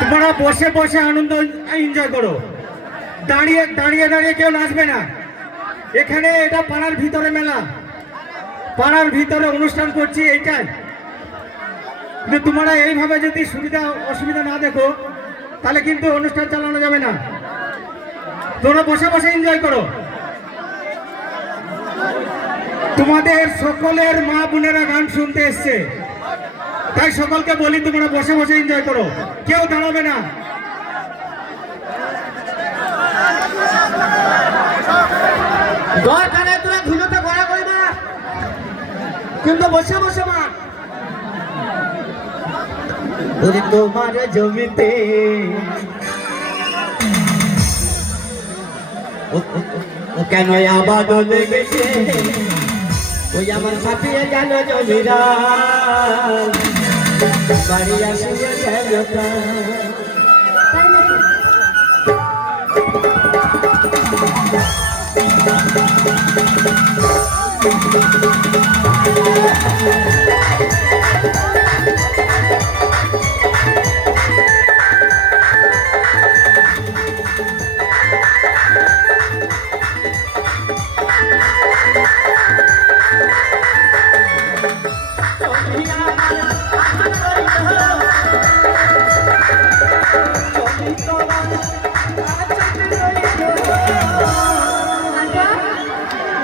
তোমরা বসে বসে আনন্দ এনজয় করো, দাঁড়িয়ে দাঁড়িয়ে দাঁড়িয়ে কেউ নাচবে না। এখানে এটা পাড়ার ভিতরে মেলা, পাড়ার ভিতরে অনুষ্ঠান করছি এইটাই। কিন্তু তোমরা এইভাবে যদি সুবিধা অসুবিধা না দেখো তাহলে কিন্তু অনুষ্ঠান চালানো যাবে না। তোমরা বসে বসে এনজয় করো। তোমাদের সকলের মা বোনেরা গান শুনতে এসছে, তাই সকলকে বলি তোমরা বসে বসে এনজয় করো, কেউ দাঁড়াবে না। দরকারে তোরা ধুলোতে গড়া করবা, কিন্তু বসে বসে মা ওরে তোমার জমিতে ও কেন আবাদ লেগেছে, ওই আমার ছাপিয়ে গেল জমিরা বাড়ি আসিয়ে গেল।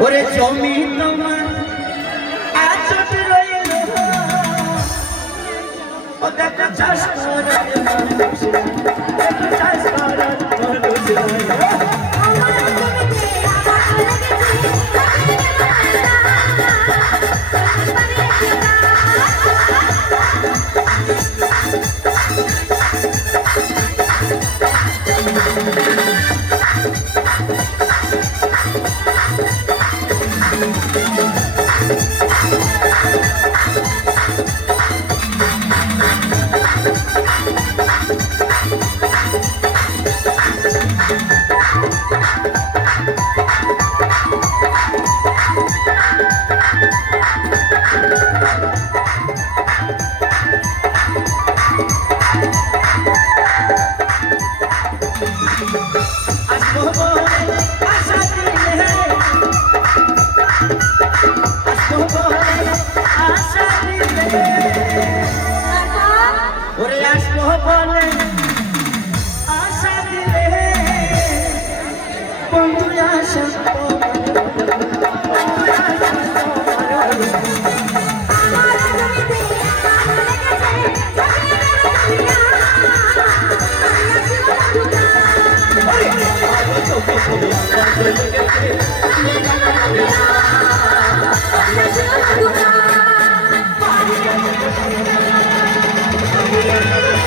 ওরে জমি তোমার আচট রইল, ও দেখা চাষ করার মানুষ, দেখা চাষ করার মানুষ। ওরে আসবো বলে আশা দিলে বন্ধু আশা Thank you.